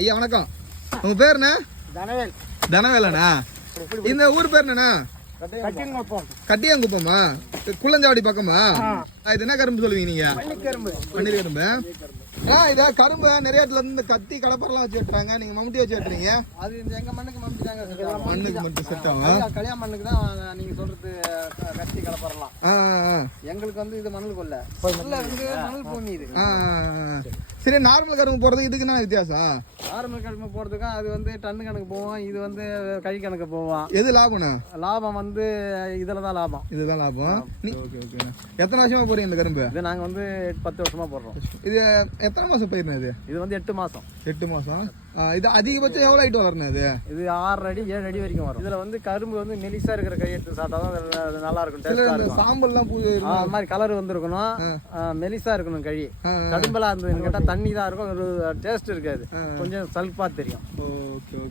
ஐயா வணக்கம். உங்க பேர் என்ன? தனவேல். தனவேலண்ணா. இந்த ஊர் பேர் என்னண்ணா? கட்டியங்குப்பமா? குள்ளஞ்சாவடி பக்கமா? இது என்ன கரும்பு சொல்லுவீங்க நீங்க? பன்னீர் கரும்பு. இத கரும்பு நிறைய இடத்துல இருந்து கத்தி கடப்பரெல்லாம் வச்சு வெட்டுறாங்க, நீங்க மம்முட்டி வச்சு வெட்டுறீங்க. அது எங்க மண்ணுக்கு மம்முட்டிதாங்க. மண்ணுக்கு மட்டும் செட் ஆகும். கல்யாண மண்ணுக்கு தான் நீங்க சொல்றது கத்தி கடப்பரெல்லாம். எங்களுக்கு வந்து இது மணல் கொல்ல மணல் பூமி இது. சரி, நார்மல் கரும்பு போறதுக்கு இதுக்கு என்ன வித்தியாசம்? நார்மல் கரும்பு போறதுக்கும் அது வந்து டன்னு கணக்கு போவோம், இது வந்து கை கணக்கு போவோம். எது லாபம்ண்ணா? லாபம் வந்து இதுலதான் லாபம். இதுதான் லாபம். எத்தனை வருஷமா போறீங்க இந்த கரும்பு? இது நாங்க வந்து 10 வருஷமா போடுறோம். இது எத்தனை மாசம் பயிர்னா இது? இது வந்து 8 மாசம். 8 மாசம். இது அதிகபட்சம் எவ்வளவு ஹைட் வளரணும் இது? இது 6 அடி 7 அடி வரைக்கும் வரும். இதுல வந்து கரும்பு வந்து மெலிசா இருக்கிற கை எடுத்து சாப்பிட்டாதான் நல்லா இருக்கும், டேஸ்டா இருக்கும். சாம்பல்லாம் அந்த மாதிரி கலர் வந்திருக்கணும், மெலிசா இருக்கணும் கழி. கடும்பலா இருந்ததுன்னு கேட்டா தண்ணி தான் இருக்கும், ஒரு டேஸ்ட் இருக்காது, கொஞ்சம் சல்பா தெரியும். ஓகே.